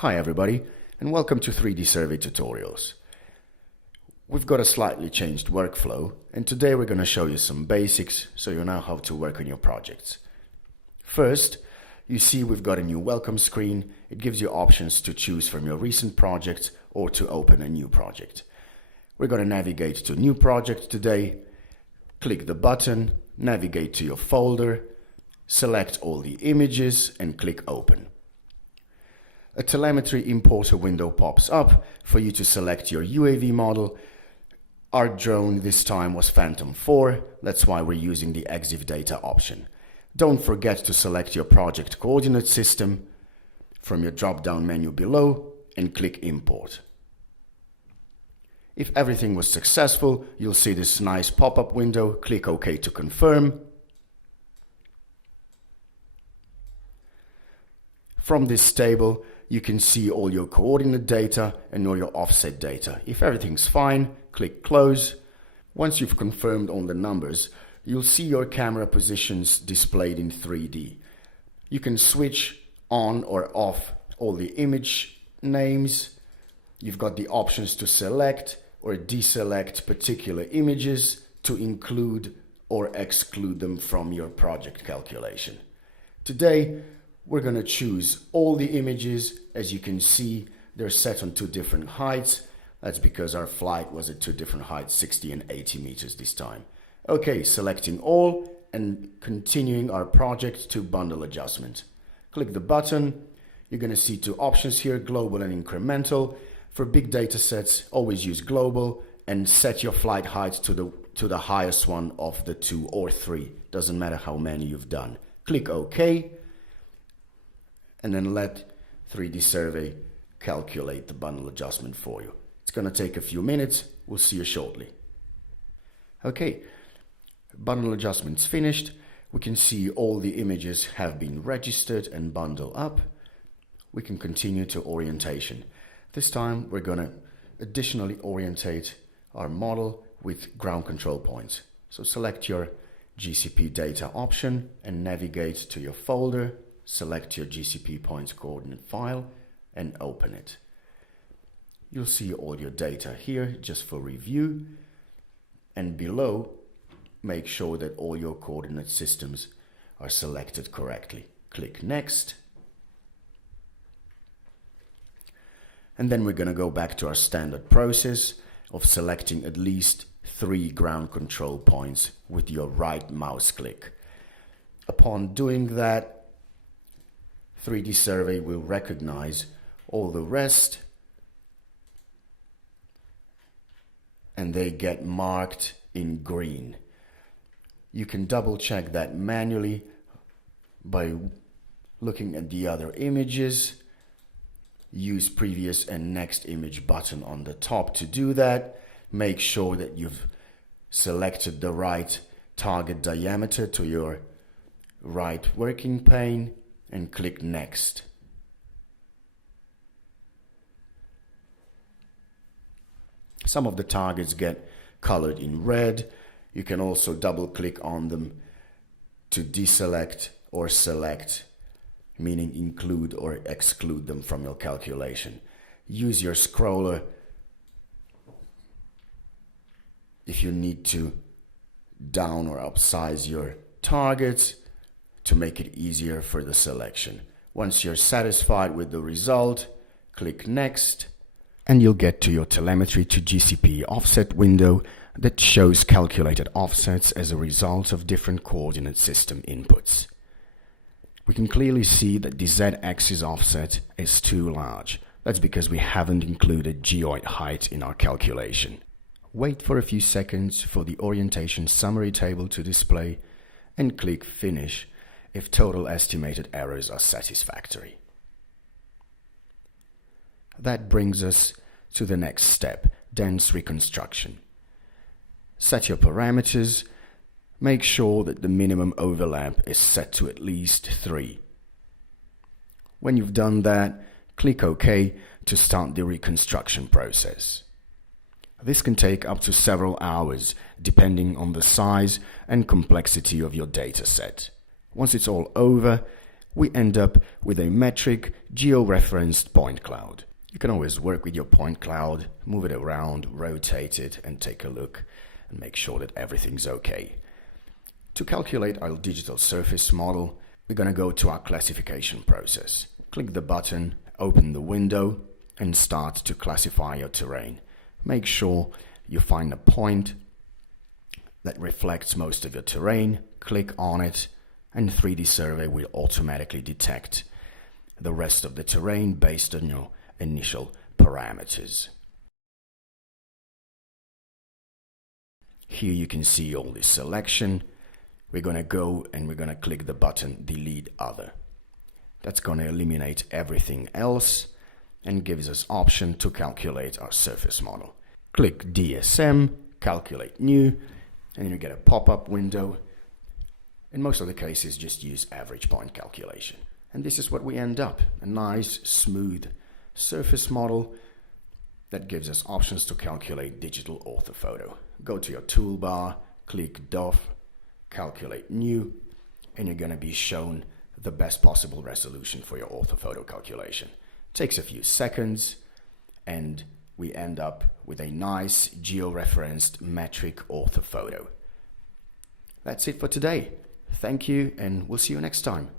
Hi everybody, and welcome to 3D Survey Tutorials. We've got a slightly changed workflow, and today we're going to show you some basics so you know how to work on your projects. First, you see we've got a new welcome screen. It gives you options to choose from your recent projects or to open a new project. We're going to navigate to New Project today. Click the button, navigate to your folder, select all the images and click Open. A telemetry importer window pops up for you to select your UAV model. Our drone this time was Phantom 4, that's why we're using the EXIF data option. Don't forget to select your project coordinate system from your drop-down menu below and click Import. If everything was successful, you'll see this nice pop-up window. Click OK to confirm. From this table, you can see all your coordinate data and all your offset data. If everything's fine, click Close. Once you've confirmed all the numbers, you'll see your camera positions displayed in 3D. You can switch on or off all the image names. You've got the options to select or deselect particular images, to include or exclude them from your project calculation. Today, we're going to choose all the images. As you can see, they're set on two different heights. That's because our flight was at two different heights, 60 and 80 meters this time. Okay, selecting all and continuing our project to bundle adjustment. Click the button. You're going to see two options here, global and incremental. For big data sets, always use global and set your flight height to the highest one of the two or three. Doesn't matter how many you've done. Click OK. And then let 3D Survey calculate the bundle adjustment for you. It's going to take a few minutes. We'll see you shortly. Okay, bundle adjustment's finished. We can see all the images have been registered and bundled up. We can continue to orientation. This time we're going to additionally orientate our model with ground control points. So select your GCP Data option and navigate to your folder. Select your GCP points coordinate file and open it. You'll see all your data here just for review. And below, make sure that all your coordinate systems are selected correctly. Click Next. And then we're going to go back to our standard process of selecting at least 3 ground control points with your right mouse click. Upon doing that, 3D Survey will recognize all the rest and they get marked in green. You can double check that manually by looking at the other images. Use previous and next image button on the top to do that. Make sure that you've selected the right target diameter to your right working plane and click Next. Some of the targets get colored in red. You can also double click on them to deselect or select, meaning include or exclude them from your calculation. Use your scroller if you need to down or upsize your targets to make it easier for the selection. Once you're satisfied with the result, click Next, and you'll get to your Telemetry to GCP Offset window that shows calculated offsets as a result of different coordinate system inputs. We can clearly see that the Z-axis offset is too large. That's because we haven't included geoid height in our calculation. Wait for a few seconds for the orientation summary table to display and click Finish if total estimated errors are satisfactory. That brings us to the next step, dense reconstruction. Set your parameters. Make sure that the minimum overlap is set to at least 3. When you've done that, click OK to start the reconstruction process. This can take up to several hours depending on the size and complexity of your data set. Once it's all over, we end up with a metric geo-referenced point cloud. You can always work with your point cloud, move it around, rotate it, and take a look and make sure that everything's okay. To calculate our digital surface model, we're going to go to our classification process. Click the button, open the window, and start to classify your terrain. Make sure you find a point that reflects most of your terrain, click on it, and 3D Survey will automatically detect the rest of the terrain based on your initial parameters. Here you can see all this selection. We're going to go and we're going to click the button Delete Other. That's going to eliminate everything else and gives us option to calculate our surface model. Click DSM, Calculate New, and you get a pop-up window. In most of the cases, just use average point calculation. And this is what we end up, a nice, smooth surface model that gives us options to calculate digital orthophoto. Go to your toolbar, click DOF, Calculate New, and you're going to be shown the best possible resolution for your orthophoto calculation. Takes a few seconds, and we end up with a nice geo-referenced metric orthophoto. That's it for today. Thank you, and we'll see you next time.